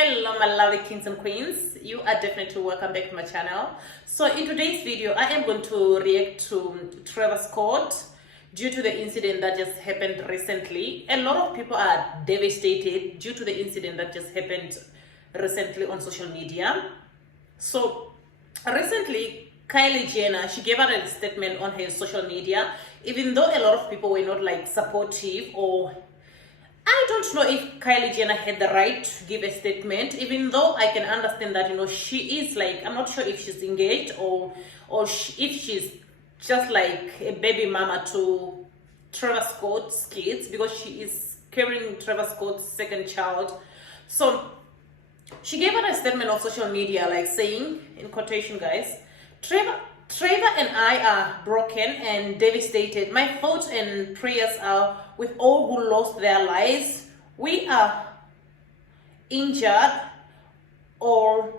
Hello my lovely kings and queens, you are definitely welcome back to my channel. So in today's video I am going to react to Trevor Scott due to the incident that just happened recently. A lot of people are devastated due to the incident that just happened recently on social media. So recently Kylie Jenner, she gave out a statement on her social media, even though a lot of people were not like supportive, or I don't know if Kylie Jenner had the right to give a statement, even though I can understand that, she is like, I'm not sure if she's engaged if she's just like a baby mama to Trevor Scott's kids, because she is carrying Trevor Scott's second child. So she gave out a statement on social media, like saying, in quotation guys, Trevor and I are broken and devastated. My thoughts and prayers are with all who lost their lives. We are injured or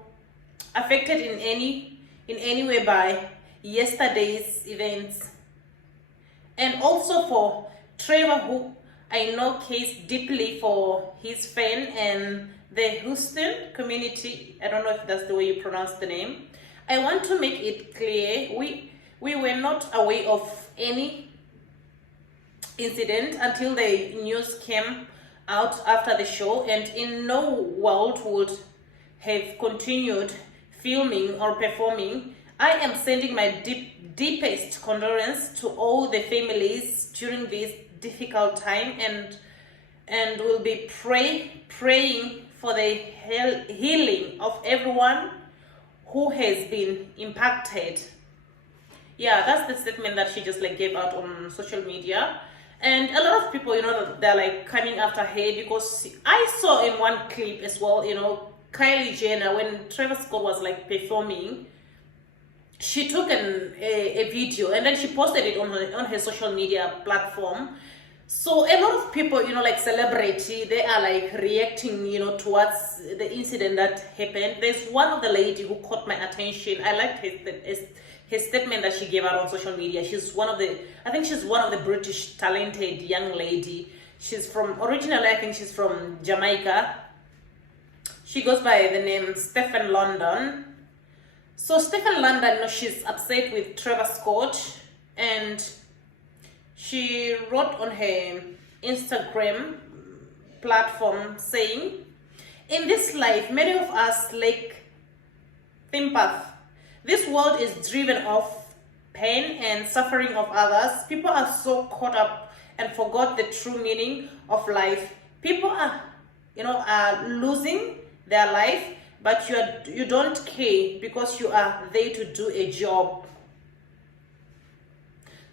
affected in any way by yesterday's events. And also for Trevor, who I know cares deeply for his friend and the Houston community. I don't know if that's the way you pronounce the name. I want to make it clear, we were not aware of any incident until the news came out after the show, and in no world would have continued filming or performing. I am sending my deepest condolence to all the families during this difficult time, and will be praying for the healing of everyone who has been impacted. Yeah, that's the statement that she just like gave out on social media. And a lot of people, they're like coming after her, because I saw in one clip as well, Kylie Jenner, when Trevor Scott was like performing, she took a video and then she posted it on her social media platform. So a lot of people, like celebrity, they are like reacting, towards the incident that happened. There's one of the lady who caught my attention. I liked his statement that she gave out on social media. I think she's one of the British talented young lady. Originally I think she's from Jamaica. She goes by the name Stephen London. So Stephen London, she's upset with Trevor Scott, and she wrote on her Instagram platform saying, in this life, many of us lack sympathy. This world is driven off pain and suffering of others. People are so caught up and forgot the true meaning of life. People are, are losing their life, but you don't care because you are there to do a job.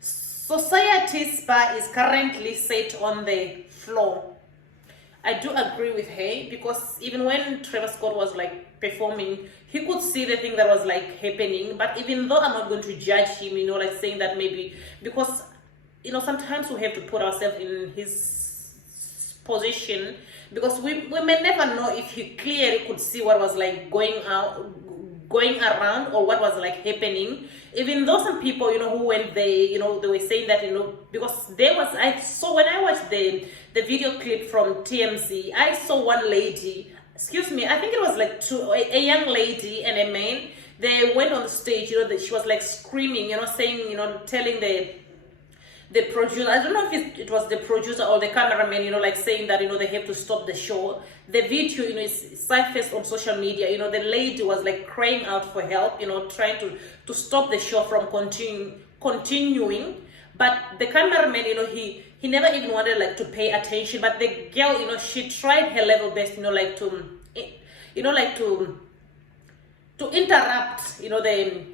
Society's bar is currently set on the floor. I do agree with her, because even when Trevor Scott was like performing, he could see the thing that was like happening. But even though I'm not going to judge him, like saying that maybe, because sometimes we have to put ourselves in his position, because we may never know if he clearly could see what was like going around, or what was like happening. Even though some people, who went there, they were saying that, because I saw, when I watched the video clip from TMZ, I saw one lady, excuse me, I think it was like a young lady and a man. They went on the stage, that she was like screaming, saying, telling the producer, I don't know if it was the producer or the cameraman, like saying that, they have to stop the show. The video, is surfaced on social media. The lady was like crying out for help, trying to stop the show from continuing. But the cameraman, he never even wanted like to pay attention. But the girl, she tried her level best, to interrupt,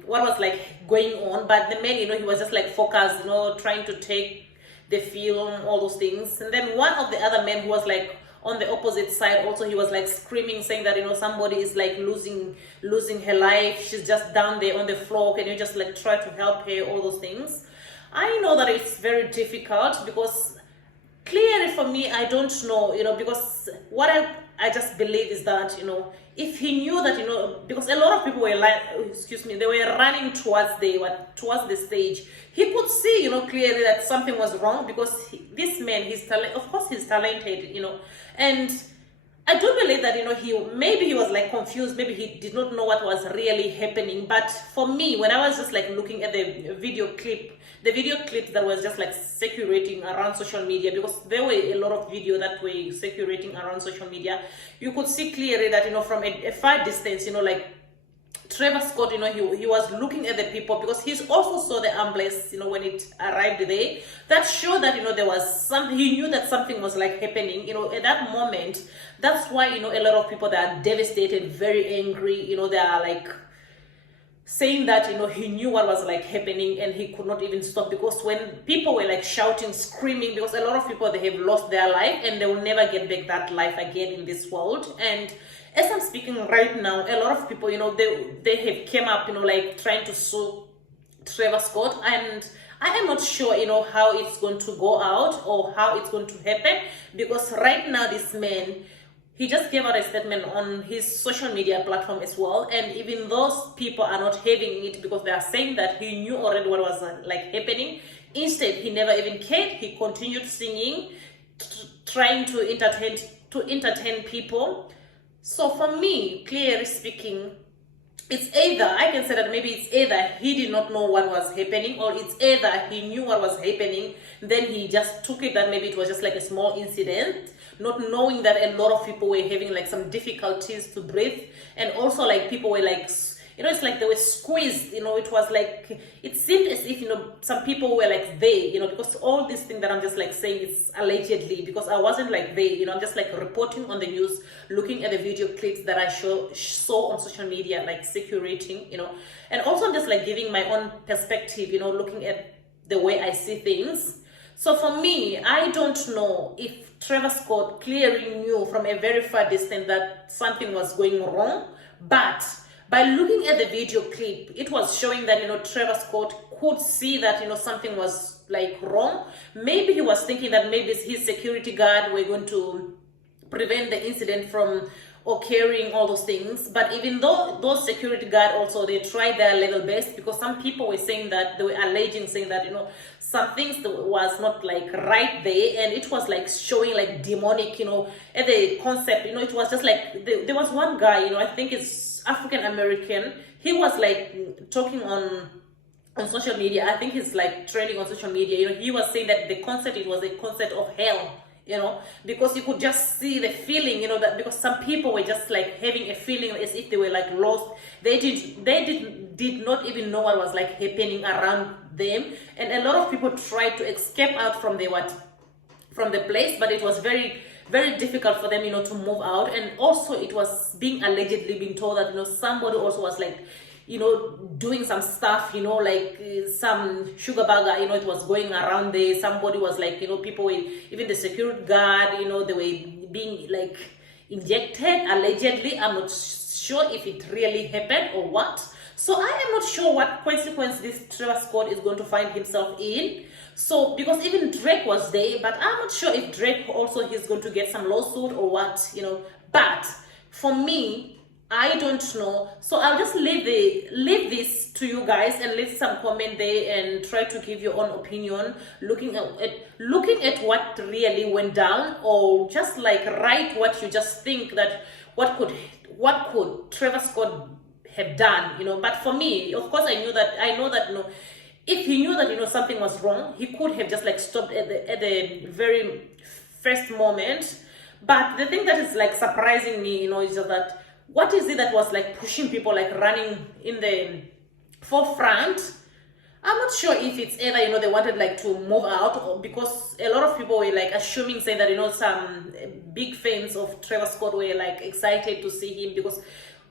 what was like going on. But the man, he was just like focused, trying to take the film, all those things. And then one of the other men who was like on the opposite side, also he was like screaming, saying that, somebody is like losing her life. She's just down there on the floor. Can you just like try to help her? All those things. I know that it's very difficult, because clearly for me, I don't know, because what I just believe is that, if he knew that, because a lot of people were like, they were running towards the stage. He could see, clearly that something was wrong, because this man, of course he's talented, and I do believe that, he was like confused, maybe he did not know what was really happening. But for me, when I was just like looking at the video clip that was just like circulating around social media, because there were a lot of video that were circulating around social media, you could see clearly that, from a far distance, like Trevor Scott, he was looking at the people, because he also saw the ambulance, when it arrived there. That showed that, there was something, he knew that something was like happening, at that moment. That's why, a lot of people that are devastated, very angry, they are like saying that, he knew what was like happening and he could not even stop, because when people were like shouting, screaming, because a lot of people, they have lost their life and they will never get back that life again in this world. And as I'm speaking right now, a lot of people, they have came up, like trying to sue Trevor Scott, and I am not sure, how it's going to go out or how it's going to happen, because right now this man, he just gave out a statement on his social media platform as well, and even those people are not having it, because they are saying that he knew already what was like happening. Instead, he never even cared. He continued singing, trying to entertain people. So for me, clearly speaking, it's either, I can say that maybe it's either he did not know what was happening, or it's either he knew what was happening, then he just took it that maybe it was just like a small incident, not knowing that a lot of people were having like some difficulties to breathe, and also like people were like, it's like they were squeezed, it was like, it seemed as if, some people were like they, because all this thing that I'm just like saying is allegedly, because I wasn't like they, I'm just like reporting on the news, looking at the video clips that I saw on social media, like circulating, and also I'm just like giving my own perspective, looking at the way I see things. So for me, I don't know if Trevor Scott clearly knew from a very far distance that something was going wrong, but by looking at the video clip, it was showing that, Trevor Scott could see that, something was like wrong. Maybe he was thinking that maybe his security guard were going to prevent the incident from occurring, all those things. But even though those security guard also, they tried their level best, because some people were saying that, they were alleging, saying that, some things that was not like right there, and it was like showing like demonic, at the concept, it was just like, there was one guy, I think it's African American, he was like talking on social media. I think he's like trending on social media. He was saying that the concept, it was a concept of hell, because you could just see the feeling, that because some people were just like having a feeling as if they were like lost. They did not even know what was like happening around them, and a lot of people tried to escape out from the place, but it was very, very difficult for them, to move out. And also it was allegedly being told that, somebody also was like, doing some stuff, like some sugar burger, it was going around there. Somebody was like, people were, even the security guard, they were being like injected, allegedly. I'm not sure if it really happened or what. So I am not sure what consequence this Trevor Scott is going to find himself in. So, because even Drake was there, but I'm not sure if Drake also is going to get some lawsuit or what, But for me, I don't know. So I'll just leave this to you guys, and leave some comment there and try to give your own opinion, looking at what really went down, or just like write what you just think that what could Trevor Scott have done, But for me, of course, I know that if he knew that something was wrong, he could have just like stopped at the very first moment. But the thing that is like surprising me, is just that, what is it that was like pushing people like running in the forefront? I'm not sure if it's either, they wanted like to move out, or because a lot of people were like assuming, saying that, some big fans of Trevor Scott were like excited to see him, because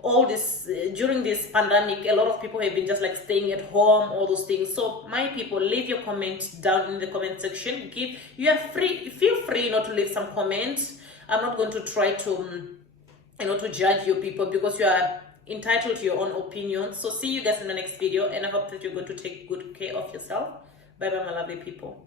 all this during this pandemic, a lot of people have been just like staying at home, all those things. So my people, leave your comments down in the comment section. Feel free not to leave some comments. I'm not going to try to to judge your people, because you are entitled to your own opinion. So see you guys in the next video, and I hope that you're going to take good care of yourself. Bye bye, my lovely people.